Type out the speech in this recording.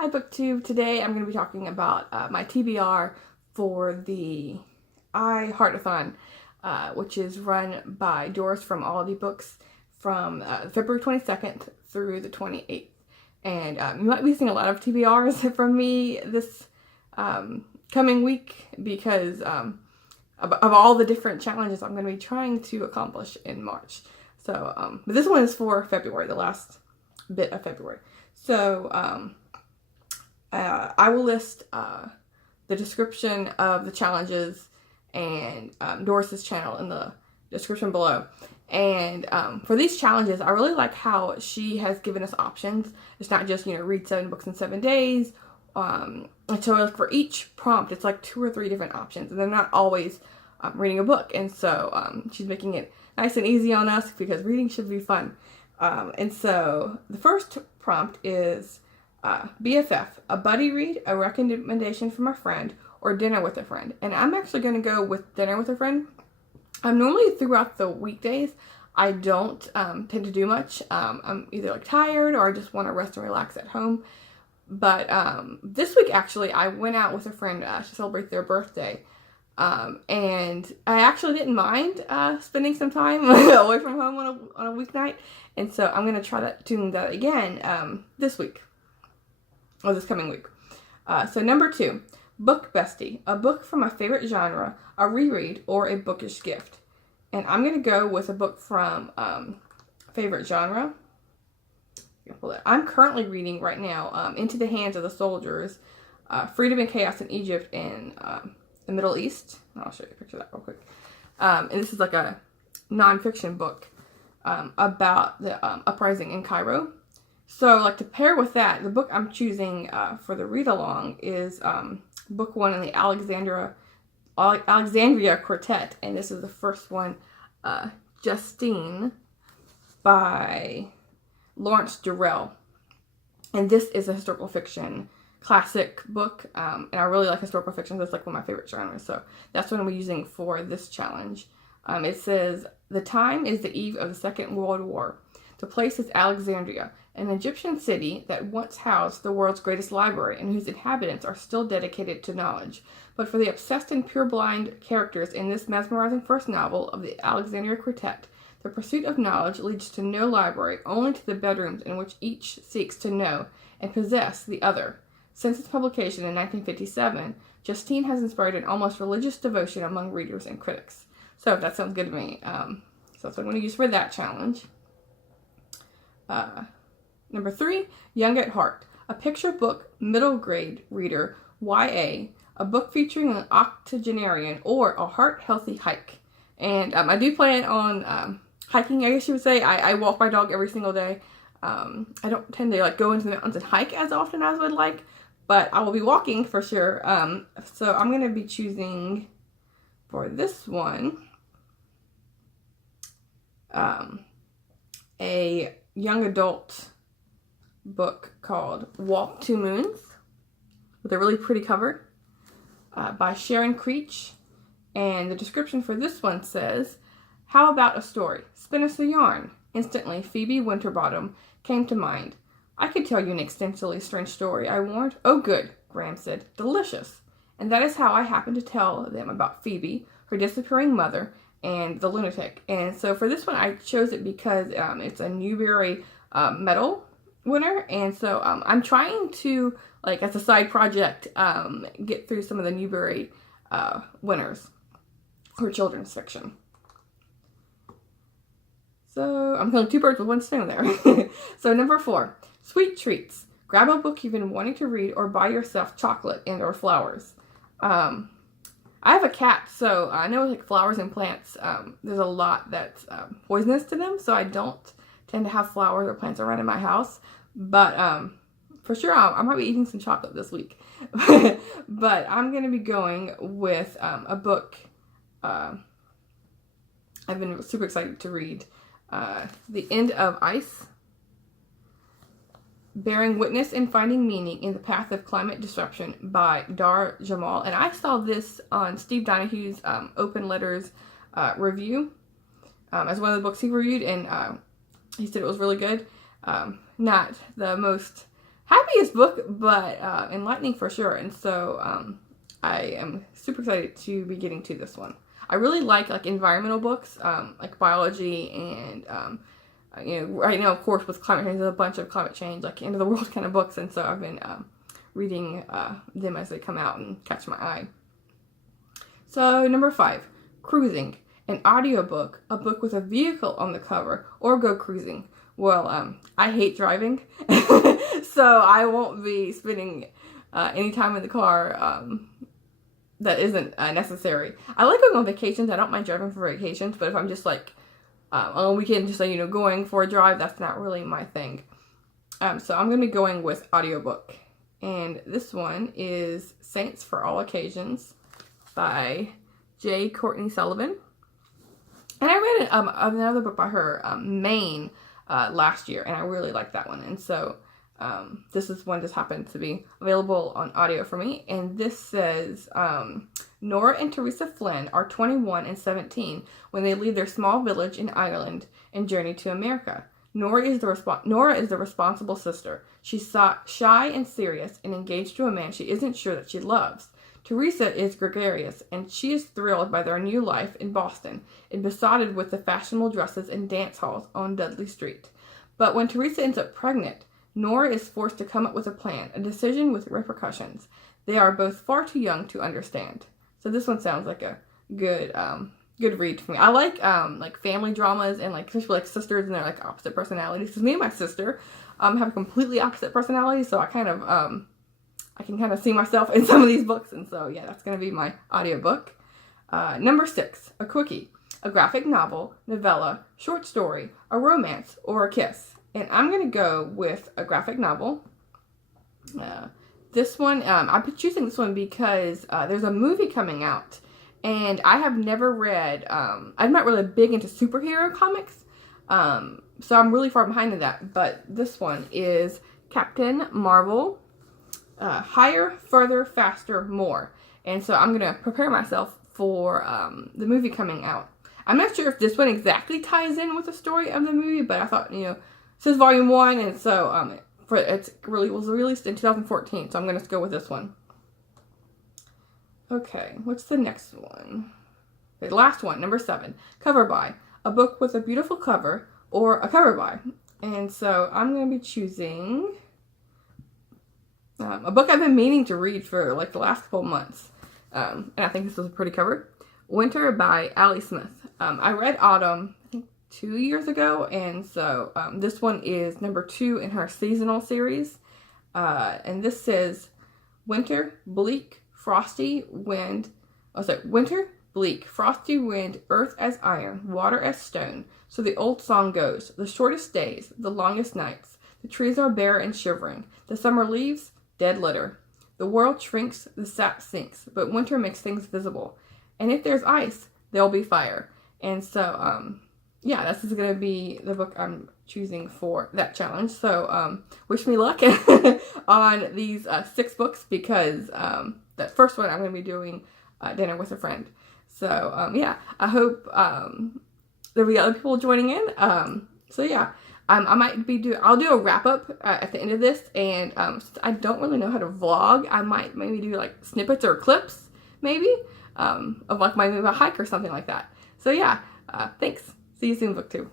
Hi BookTube. Today I'm going to be talking about my TBR for the iHeartathon, which is run by Doris from Audiobooks from February 22nd through the 28th. And you might be seeing a lot of TBRs from me this coming week because of all the different challenges I'm going to be trying to accomplish in March. So, but this one is for February, the last bit of February. So, I will list the description of the challenges and Doris's channel in the description below. And for these challenges, I really like how she has given us options. It's not just, read 7 books in 7 days. And so for each prompt, it's like 2 or 3 different options. And they're not always reading a book. And so she's making it nice and easy on us because reading should be fun. And so the first prompt is BFF, a buddy read, a recommendation from a friend, or dinner with a friend. And I'm actually going to go with dinner with a friend. Normally throughout the weekdays, I don't tend to do much. I'm either tired or I just want to rest and relax at home. But this week, actually, I went out with a friend to celebrate their birthday. And I actually didn't mind spending some time away from home on a weeknight. And so I'm going to try doing that again this week. Or this coming week. So number 2, Book Bestie, a book from a favorite genre, a reread, or a bookish gift. And I'm going to go with a book from favorite genre. I'm currently reading right now Into the Hands of the Soldiers, Freedom and Chaos in Egypt and the Middle East. I'll show you a picture of that real quick. And this is like a nonfiction book about the uprising in Cairo. So, to pair with that, the book I'm choosing for the read-along is book 1 in the Alexandria Quartet, and this is the first one, Justine, by Lawrence Durrell. And this is a historical fiction classic book, and I really like historical fiction. That's one of my favorite genres, so that's what I'm using for this challenge. It says, the time is the eve of the Second World War. The place is Alexandria, an Egyptian city that once housed the world's greatest library and whose inhabitants are still dedicated to knowledge. But for the obsessed and purblind characters in this mesmerizing first novel of the Alexandria Quartet, the pursuit of knowledge leads to no library, only to the bedrooms in which each seeks to know and possess the other. Since its publication in 1957, Justine has inspired an almost religious devotion among readers and critics. So that sounds good to me. So that's what I'm going to use for that challenge. Number 3, Young at Heart, a picture book middle grade reader, YA, a book featuring an octogenerian or a heart-healthy hike. And I do plan on hiking, I guess you would say. I walk my dog every single day. I don't tend to go into the mountains and hike as often as I would like, but I will be walking for sure. So I'm going to be choosing for this one a young adult book called Walk Two Moons with a really pretty cover by Sharon Creech. And the description for this one says, how about a story? Spin us a yarn. Instantly, Phoebe Winterbottom came to mind. I could tell you an extensively strange story, I warned. Oh, good, Graham said. Delicious. And that is how I happened to tell them about Phoebe, her disappearing mother, and the lunatic. And so for this one, I chose it because it's a Newbery Medal winner. And so I'm trying to, as a side project, get through some of the Newbery winners for children's fiction. So I'm killing 2 birds with 1 stone there. So number 4, Sweet Treats. Grab a book you've been wanting to read or buy yourself chocolate and or flowers. I have a cat, so I know flowers and plants, there's a lot that's poisonous to them, so I don't tend to have flowers or plants around in my house. But for sure, I might be eating some chocolate this week. But I'm going to be going with a book I've been super excited to read. The End of Ice, Bearing Witness and Finding Meaning in the Path of Climate Disruption by Dar Jamal. And I saw this on Steve Donahue's Open Letters review as one of the books he reviewed, and he said it was really good. Not the most happiest book, but enlightening for sure. And so I am super excited to be getting to this one. I really like environmental books, like biology and right now, of course, with climate change, there's a bunch of climate change, like end of the world kind of books, and so I've been reading them as they come out and catch my eye. So number 5, Cruising, an audiobook, a book with a vehicle on the cover, or go cruising. Well, I hate driving, so I won't be spending any time in the car that isn't necessary. I like going on vacations. I don't mind driving for vacations, but if I'm just like on a weekend, just going for a drive, that's not really my thing. So I'm going to be going with audiobook. And this one is Saints for All Occasions by J. Courtney Sullivan. And I read another book by her, Maine, last year, and I really liked that one. And so this is one just happened to be available on audio for me. And this says, Nora and Teresa Flynn are 21 and 17 when they leave their small village in Ireland and journey to America. Nora is the responsible sister. She's shy and serious and engaged to a man she isn't sure that she loves. Teresa is gregarious, and she is thrilled by their new life in Boston and besotted with the fashionable dresses and dance halls on Dudley Street. But when Teresa ends up pregnant, Nora is forced to come up with a plan, a decision with repercussions. They are both far too young to understand. So this one sounds like a good read for me. I like family dramas and especially sisters and their opposite personalities. Because me and my sister have completely opposite personalities, so I can kind of see myself in some of these books. And so yeah, that's going to be my audiobook. Number 6, a quickie, a graphic novel, novella, short story, a romance, or a kiss. And I'm going to go with a graphic novel. This one, I've been choosing this one because there's a movie coming out. And I have never read, I'm not really big into superhero comics. So I'm really far behind in that. But this one is Captain Marvel, Higher, Further, Faster, More. And so I'm going to prepare myself for the movie coming out. I'm not sure if this one exactly ties in with the story of the movie, but I thought, it says volume 1, and so it was released in 2014, so I'm going to go with this one. Okay, what's the next one? The last one, number 7, cover by, a book with a beautiful cover, or a cover by. And so I'm going to be choosing a book I've been meaning to read for the last couple months. And I think this was a pretty cover. Winter by Allie Smith. I read Autumn, I think 2 years ago, and so this one is number 2 in her seasonal series. And this says, winter, bleak, frosty wind, earth as iron, water as stone. So the old song goes, the shortest days, the longest nights, the trees are bare and shivering, the summer leaves, dead litter. The world shrinks, the sap sinks, but winter makes things visible. And if there's ice, there'll be fire. And so, yeah, this is going to be the book I'm choosing for that challenge. So, wish me luck on these 6 books, because the first one I'm going to be doing dinner with a friend. So, yeah, I hope there'll be other people joining in. So, yeah. I'll do a wrap up at the end of this, and since I don't really know how to vlog, I might maybe do snippets or clips, maybe, of maybe a hike or something like that. So yeah, thanks. See you soon, BookTube.